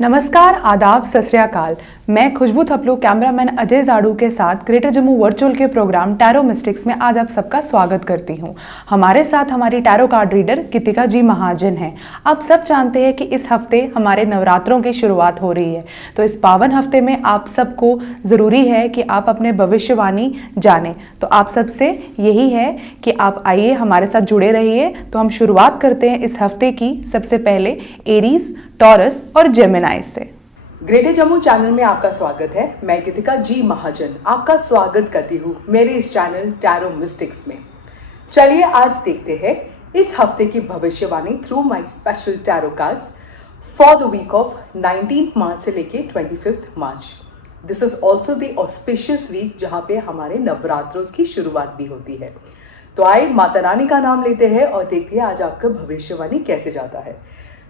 नमस्कार, आदाब, सत श्री अकाल। मैं खुशबू थपलू कैमरामैन अजय जाड़ू के साथ ग्रेटर जम्मू वर्चुअल के प्रोग्राम टैरो मिस्टिक्स में आज आप सबका स्वागत करती हूं। हमारे साथ हमारी टैरो कार्ड रीडर गीतिका जी महाजन हैं। आप सब जानते हैं कि इस हफ्ते हमारे नवरात्रों की शुरुआत हो रही है, तो इस पावन हफ्ते में आप सबको ज़रूरी है कि आप अपने भविष्यवाणी जानें। तो आप सबसे यही है कि आप आइए, हमारे साथ जुड़े रहिए। तो हम शुरुआत करते हैं इस हफ्ते की सबसे पहले एरीज, टॉरस और जेमिनाई से। ग्रेटर जम्मू चैनल में आपका स्वागत है। मैं गीतिका जी महाजन आपका स्वागत करती हूँ मेरे इस चैनल टैरो मिस्टिक्स में। चलिए आज देखते हैं इस हफ्ते की भविष्यवाणी through my special tarot cards for the week of 19 March से लेके 25 मार्च। This is also the auspicious week जहाँ पे हमारे नवरात्रों की शुरुआत भी होती है। तो आइए माता रानी का नाम लेते हैं और देखते हैं आज आपका भविष्यवाणी कैसे जाता है।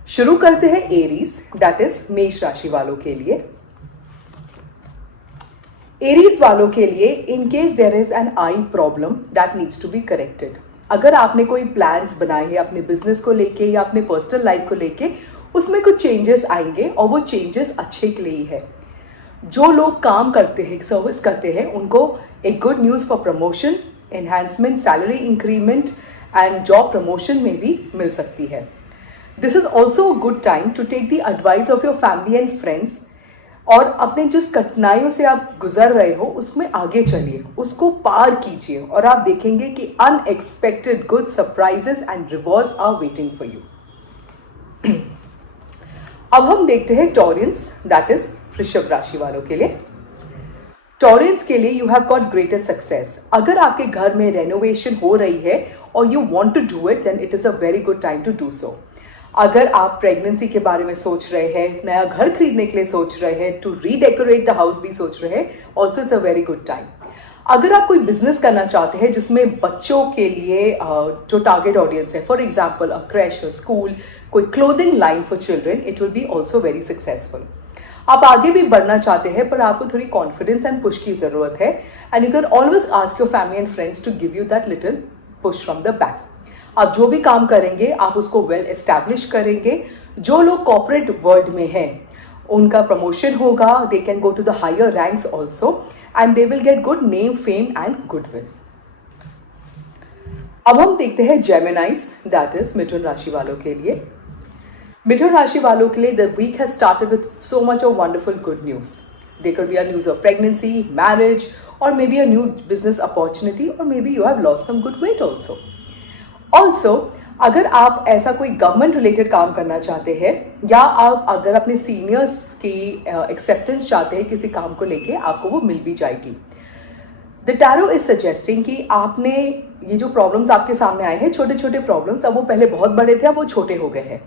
शुरू करते हैं एरीज, दैट इज मेष राशि वालों के लिए। एरीज वालों के लिए in case there is an eye problem that needs to be corrected. अगर आपने कोई प्लान्स बनाए हैं अपने बिजनेस को लेके या अपने पर्सनल लाइफ को लेके, उसमें कुछ चेंजेस आएंगे और वो चेंजेस अच्छे के लिए ही है। जो लोग काम करते हैं, सर्विस करते हैं, उनको एक good news for promotion, enhancement, salary increment and job promotion में भी मिल सकती है। This is also a good time to take the advice of your family and friends और अपने जिस कठिनाइयों से आप गुजर रहे हो उसमें आगे चलिए, उसको पार कीजिए और आप देखेंगे कि unexpected good surprises and rewards are waiting for you. अब हम देखते हैं टॉरियंस, दैट इज वृषभ राशि वालों के लिए। टॉरियंस के लिए you have got greater success. अगर आपके घर में रेनोवेशन हो रही है और you want to do it, then it is a very good time to do so. अगर आप प्रेगनेंसी के बारे में सोच रहे हैं, नया घर खरीदने के लिए सोच रहे हैं, टू रीडेकोरेट द हाउस भी सोच रहे हैं, also it's a very good time. अगर आप कोई बिजनेस करना चाहते हैं जिसमें बच्चों के लिए जो टारगेट ऑडियंस है, for example a creche, school, कोई clothing line for children, it will be also very successful. आप आगे भी बढ़ना चाहते हैं पर आपको थोड़ी कॉन्फिडेंस एंड पुश की जरूरत है, and you can always ask your family and friends to give you that little push from the back. आप जो भी काम करेंगे आप उसको वेल एस्टैब्लिश करेंगे। जो लोग कॉर्पोरेट वर्ल्ड में हैं उनका प्रमोशन होगा, they can go to the higher ranks also and they will get good name, fame and goodwill. अब हम देखते हैं जेमिनाइज, दैट इज मिथुन राशि वालों के लिए। मिथुन राशि वालों के लिए the week has started with so much of wonderful good news. There could be a news of pregnancy, marriage, और may be a new business opportunity, और may be you have lost some good weight also. Also अगर आप ऐसा कोई government related काम करना चाहते हैं या आप अगर अपने सीनियर्स की एक्सेप्टेंस चाहते हैं किसी काम को लेके, आपको वो मिल भी जाएगी। द टैरो इज सजेस्टिंग कि आपने ये जो प्रॉब्लम्स आपके सामने आए हैं, छोटे छोटे प्रॉब्लम्स, अब वो पहले बहुत बड़े थे, अब वो छोटे हो गए हैं,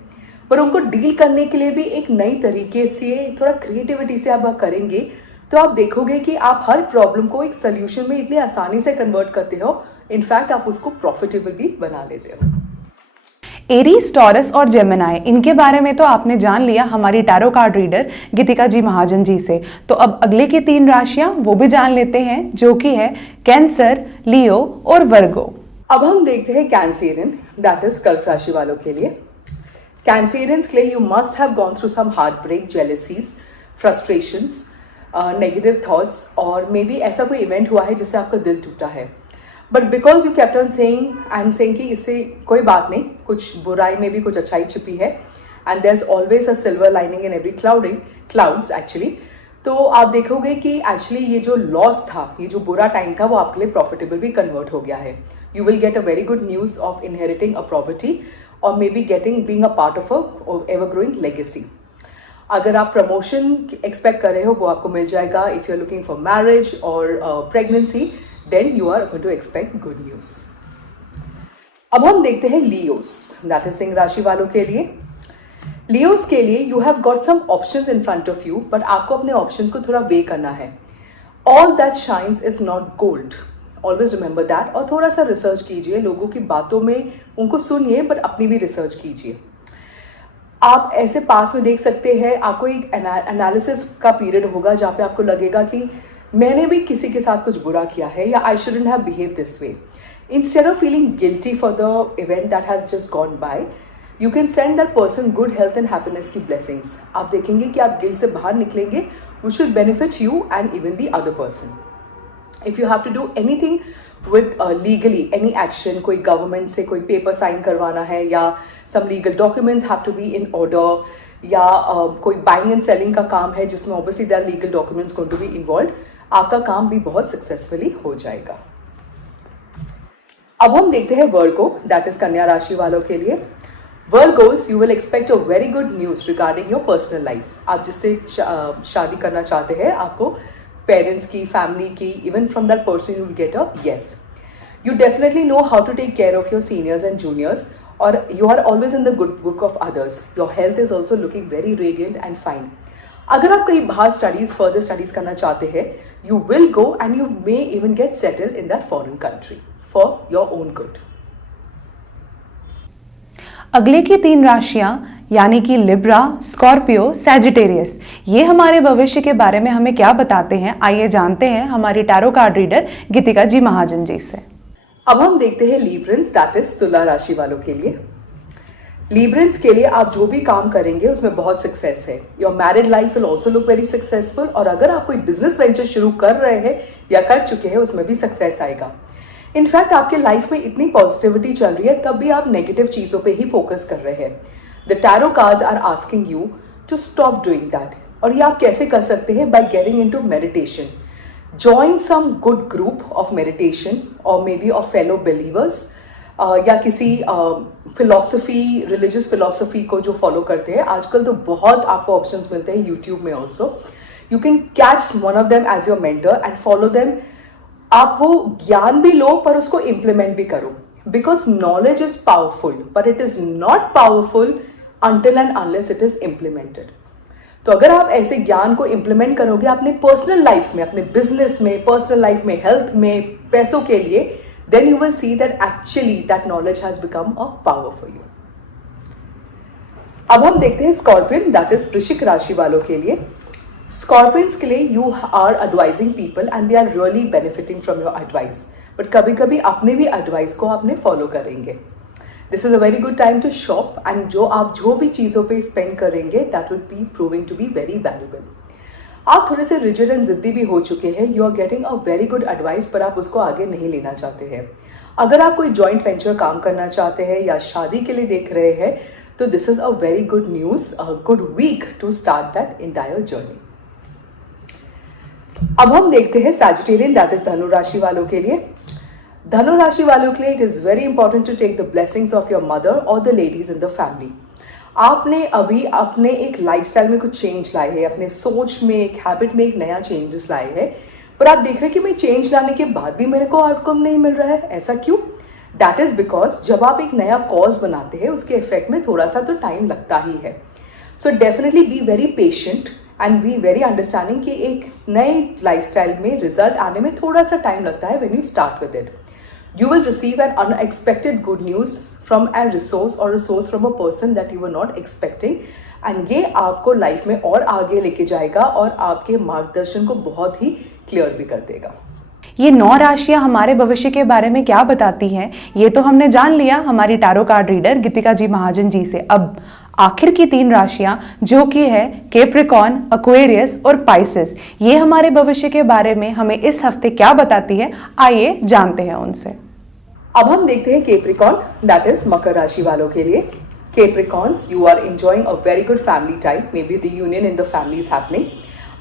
पर उनको डील करने के लिए भी एक नई तरीके से, थोड़ा क्रिएटिविटी से आप करेंगे तो आप देखोगे कि आप हर प्रॉब्लम को एक सोल्यूशन में इतनी आसानी से कन्वर्ट करते हो। इनफैक्ट आप उसको प्रॉफिटेबल भी बना लेते हो। एरीज, टॉरस और जेमिनाई, इनके बारे में तो आपने जान लिया हमारी टैरो कार्ड रीडर गीतिका जी महाजन जी से। तो अब अगले की 3 राशियां वो भी जान लेते हैं, जो कि है कैंसर, लियो और वर्गो। अब हम देखते हैं कैंसेरियन, दैट इज कर्क राशि वालों के लिए। कैंसेरियंस के लिए you must have gone through some heart break, jealousies, frustrations, negative thoughts, और मे बी ऐसा कोई इवेंट हुआ है जिससे आपका दिल टूटा है। But because you kept on saying, I am saying कि इससे कोई बात नहीं, कुछ बुराई में भी कुछ अच्छाई छिपी है, and there is always a silver lining in every clouds actually. तो आप देखोगे कि एक्चुअली ये जो लॉस था, ये जो बुरा टाइम था, वो आपके लिए प्रॉफिटेबल भी कन्वर्ट हो गया है। You will get a very good news of inheriting a property और may be being a part of a ever growing legacy. अगर आप प्रमोशन एक्सपेक्ट कर रहे हो वो आपको मिल जाएगा। If you are looking for marriage और pregnancy, then you are going to expect good news. अब हम देखते हैं लियोस, दैट इज सिंह राशि वालों के लिए। लियोस के लिए you have got some options in front of you, but आपको अपने ऑप्शंस को थोड़ा वे करना है। All that shines is not gold, always remember that. और थोड़ा सा रिसर्च कीजिए, लोगों की बातों में उनको सुनिए, बट अपनी भी रिसर्च कीजिए। आप ऐसे पास में देख सकते हैं, आपको एक एनालिसिस का पीरियड होगा जहाँ पे आपको लगेगा कि मैंने भी किसी के साथ कुछ बुरा किया है, या I shouldn't have behave this way. Instead of feeling guilty for the event that has just gone by, you can send that person good health and happiness की ब्लेसिंग्स. आप देखेंगे कि आप गिल्ट से बाहर निकलेंगे, which will benefit you and even the other person. If you have to do anything with legally any action, कोई government से कोई पेपर साइन करवाना है या सम legal documents have to be in order, या कोई बाइंग एंड सेलिंग का काम है जिसमें obviously there legal documents going to be involve, आपका काम भी बहुत सक्सेसफुली हो जाएगा. अब हम देखते हैं वर्गो, दैट इज कन्या राशि वालों के लिए. Virgo's, you will expect a very good news regarding your personal life. आप जिससे शादी करना चाहते हैं, आपको पेरेंट्स की, फैमिली की, even from that person you will get a yes. You definitely know how to take care of your seniors and juniors, और you are always in the good book of others. Your health is also looking very radiant and fine. अगर आप कहीं बाहर studies, further studies करना चाहते हैं, you will go and you may even get settle in that foreign country for your own good. अगले की 3 राशियां यानी कि लिब्रा, स्कॉर्पियो, सैजिटेरियस, ये हमारे भविष्य के बारे में हमें क्या बताते हैं, आइए जानते हैं हमारी टैरो कार्ड रीडर गीतिका जी महाजन जी से. अब हम देखते हैं लीब्रेंस, दैट इज तुला राशि वालों के लिए. लीब्रेंस के लिए आप जो भी काम करेंगे उसमें बहुत सक्सेस है. Your married life will also look very successful, और अगर आप कोई बिजनेस वेंचर शुरू कर रहे हैं या कर चुके हैं, उसमें भी सक्सेस आएगा. इनफैक्ट आपके लाइफ में इतनी पॉजिटिविटी चल रही है, तब भी आप नेगेटिव चीजों पे ही फोकस कर रहे हैं. The tarot cards are asking you to stop doing that. और ये आप कैसे कर सकते हैं? By getting into meditation. Join some good group of meditation और मे बी ऑफ फेलो बिलीवर्स, या किसी फिलॉसफी, रिलीजियस फिलॉसफी को जो फॉलो करते हैं. आजकल तो बहुत आपको ऑप्शंस मिलते हैं यूट्यूब में also. You can catch one of them as your mentor and follow them. आप वो ज्ञान भी लो पर उसको इंप्लीमेंट भी करो, because knowledge is powerful, but it is not powerful until and unless it is implemented. तो अगर आप ऐसे ज्ञान को इंप्लीमेंट करोगे अपने पर्सनल लाइफ में, अपने बिजनेस में, पर्सनल लाइफ में, हेल्थ में, पैसों के लिए, then you will see that actually that knowledge has become a power for you. अब हम देखते हैं स्कॉर्पियन, दैट इज वृश्चिक राशि वालों के लिए. स्कॉर्पियंस के लिए you are advising people and they are really benefiting from your advice, but कभी कभी अपने भी एडवाइस को आपने फॉलो करेंगे. This is a very good time to shop, and जो भी चीजों पे स्पेंड करेंगे that will be proving to be very valuable. आप थोड़े से रिजिड एंड जिद्दी भी हो चुके हैं. You are getting a very good advice, पर आप उसको आगे नहीं लेना चाहते हैं. अगर आप कोई जॉइंट वेंचर काम करना चाहते हैं या शादी के लिए देख रहे हैं, तो this is a very good news, a good week to start that entire journey. अब हम देखते हैं सैजिटेरियन, दैट इज धनु राशि वालों के लिए. धनु राशि वालों के लिए it is very important to take the blessings of your mother और the ladies in the family. आपने अभी अपने एक लाइफस्टाइल में कुछ चेंज लाए हैं, अपने सोच में, एक हैबिट में एक नया चेंजेस लाए हैं, पर आप देख रहे हैं कि मैं चेंज लाने के बाद भी मेरे को आउटकम नहीं मिल रहा है. ऐसा क्यों? दैट इज बिकॉज जब आप एक नया कॉज बनाते हैं, उसके इफेक्ट में थोड़ा सा तो टाइम लगता ही है. So definitely be very patient and be very understanding कि एक नए लाइफस्टाइल में रिजल्ट आने में थोड़ा सा टाइम लगता है. When you start with it, you will receive an unexpected good news from a resource from a person that you were not expecting, and ये आपको लाइफ में और आगे लेके जाएगा और आपके मार्गदर्शन को बहुत ही क्लियर भी कर देगा. ये 9 राशियां हमारे भविष्य के बारे में क्या बताती हैं, ये तो हमने जान लिया हमारी टैरो कार्ड रीडर गीतिका जी महाजन जी से. अब आखिर की 3 राशियां जो कि है कैप्रिकॉर्न, एक्वेरियस और पाइसेस, ये हमारे भविष्य के बारे में हमें इस हफ्ते क्या बताती है, आइए जानते हैं उनसे. अब हम देखते हैं कैप्रिकॉर्न, दैट इज मकर राशि वालों के लिए. Capricorns, you are enjoying a very good family time, maybe reunion in the family is happening.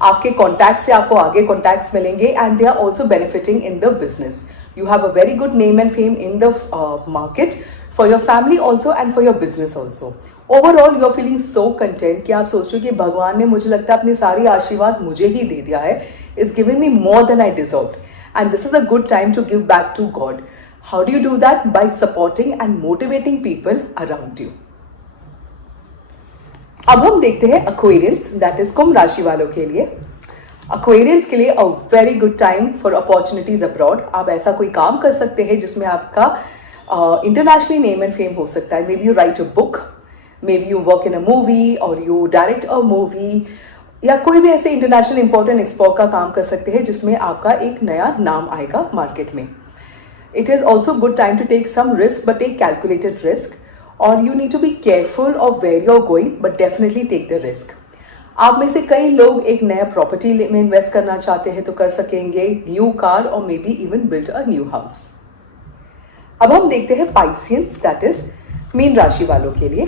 आपके कॉन्टैक्ट से आपको आगे कॉन्टैक्ट्स मिलेंगे and they are also benefiting in the business. You have a very good name and fame in the market for your family also and for your business also. Overall you are feeling so content कि आप सोच रहे हो कि भगवान ने, मुझे लगता है, अपने सारी आशीर्वाद मुझे ही दे दिया है. It's given me more than I deserve, and this is a good time to give back to God. How do you do that? By supporting and motivating people around you. अब हम देखते हैं Aquarians, that is कुंभ राशि वालों के लिए. Aquarians के लिए a very good time for opportunities abroad. आप ऐसा कोई काम कर सकते हैं जिसमें आपका internationally name and fame हो सकता है. Maybe you write a book, maybe you work in a movie or you direct a movie, या कोई भी ऐसे इंटरनेशनल इंपॉर्टेंट एक्सपो का काम कर सकते हैं जिसमें आपका एक नया नाम आएगा मार्केट में. It is also good time to take some risk, but take calculated risk. और you need to be careful of where you are going, but definitely take the risk. आप में से कई लोग एक नया प्रॉपर्टी में इन्वेस्ट करना चाहते हैं तो कर सकेंगे, न्यू कार और may be even build a new house. अब हम देखते हैं पाइसियंस, दैट इज मीन राशि वालों के लिए।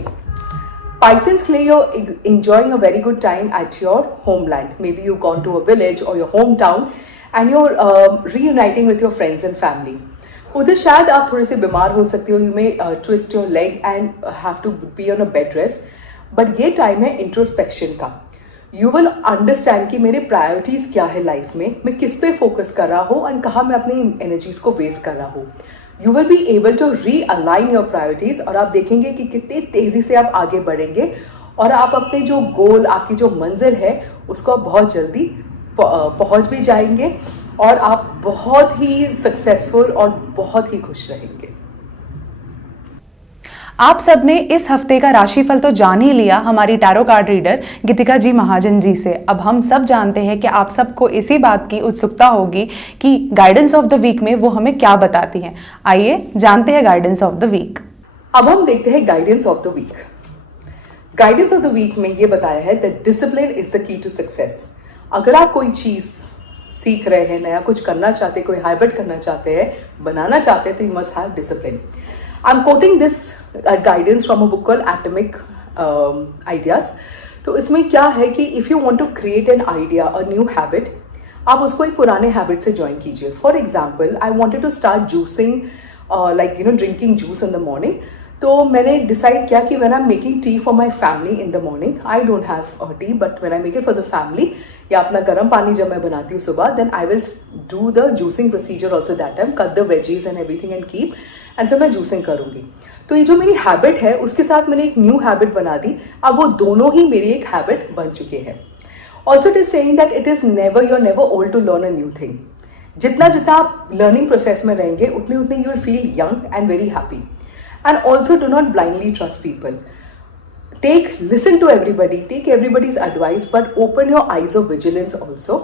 पाइसियंस के लिए you're enjoying a very good time at your homeland. Maybe you've gone to a village or your hometown and you're reuniting with your friends and family. उधर शायद आप थोड़े से बीमार हो सकते हो, you may twist your leg and have to be on a bed rest. But ये टाइम है इंट्रोस्पेक्शन का। यू विल अंडरस्टैंड कि मेरे प्रायोरिटीज क्या है लाइफ में, मैं किस पे फोकस कर रहा हूँ एंड कहाँ मैं अपनी एनर्जीज को वेस्ट कर रहा हूँ। You will be able to realign your priorities और आप देखेंगे कि कितनी तेजी से आप आगे बढ़ेंगे और आप अपने जो गोल, आपकी जो मंजिल है उसको आप बहुत जल्दी पहुंच भी जाएंगे और आप बहुत ही सक्सेसफुल और बहुत ही खुश रहेंगे। आप सबने इस हफ्ते का राशिफल तो जान ही लिया हमारी टैरो कार्ड रीडर गीतिका जी महाजन जी से। अब हम सब जानते हैं कि आप सबको इसी बात की उत्सुकता होगी कि गाइडेंस ऑफ द वीक में वो हमें क्या बताती हैं। आइए जानते हैं गाइडेंस ऑफ द वीक। अब हम देखते हैं guidance of the week. Guidance of the week में ये बताया है that discipline is the key to success. अगर आप कोई चीज सीख रहे हैं, नया कुछ करना चाहते हैं, कोई हैबिट करना चाहते हैं, बनाना चाहते हैं, तो you must have discipline. I am quoting this guidance from a book called Atomic Ideas. तो इसमें क्या है कि if you want to create an idea, a new habit, आप उसको एक पुराने हैबिट से ज्वाइन कीजिए। For example, I wanted to start juicing, like drinking juice in the morning. तो मैंने डिसाइड किया कि when I am making tea for my family in the morning, I don't have tea, but when I make it for the family, या अपना गर्म पानी जब मैं बनाती हूँ सुबह, then I will do the juicing procedure also that time, cut the veggies and everything and keep, and फिर मैं जूसिंग करूंगी। तो ये जो मेरी हैबिट है उसके साथ मैंने एक न्यू हैबिट बना दी। अब वो दोनों ही मेरी एक हैबिट बन चुके हैं। Also it is saying that it is never, you are never old to learn a new thing. जितना जितना आप लर्निंग प्रोसेस में रहेंगे उतने उतने you will feel young and very happy. And also do not blindly trust people. listen to everybody, take everybody's advice, but open your eyes of vigilance also.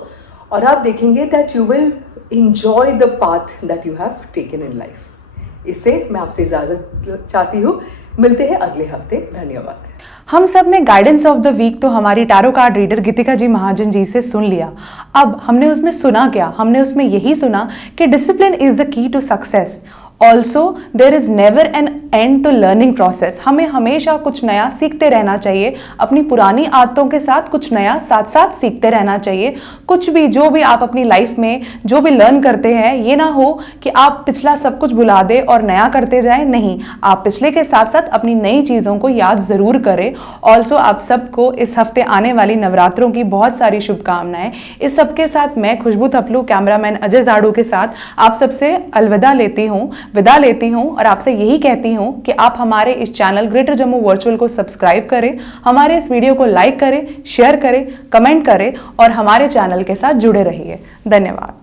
और आप देखेंगे that you will enjoy the path that you have taken in life. इससे मैं आपसे इजाजत चाहती हूँ, मिलते हैं अगले हफ्ते। धन्यवाद। हम सब ने गाइडेंस ऑफ द वीक तो हमारी टैरो कार्ड रीडर गीतिका जी महाजन जी से सुन लिया। अब हमने उसमें सुना क्या? हमने उसमें यही सुना कि discipline is the key to success. Also there is never an end to learning process. हमें हमेशा कुछ नया सीखते रहना चाहिए, अपनी पुरानी आदतों के साथ कुछ नया साथ साथ सीखते रहना चाहिए। कुछ भी जो भी आप अपनी लाइफ में जो भी लर्न करते हैं, ये ना हो कि आप पिछला सब कुछ भुला दे और नया करते जाए। नहीं, आप पिछले के साथ साथ अपनी नई चीज़ों को याद ज़रूर करें। ऑल्सो आप सबको इस हफ्ते आने वाली नवरात्रों की बहुत सारी शुभकामनाएं। इस सबके साथ मैं खुशबू थपलू, कैमरामैन अजय जाड़ू के साथ आप सबसे विदा लेती हूं और आपसे यही कहती हूं कि आप हमारे इस चैनल ग्रेटर जम्मू वर्चुअल को सब्सक्राइब करें, हमारे इस वीडियो को लाइक करें, शेयर करें, कमेंट करें और हमारे चैनल के साथ जुड़े रहिए। धन्यवाद।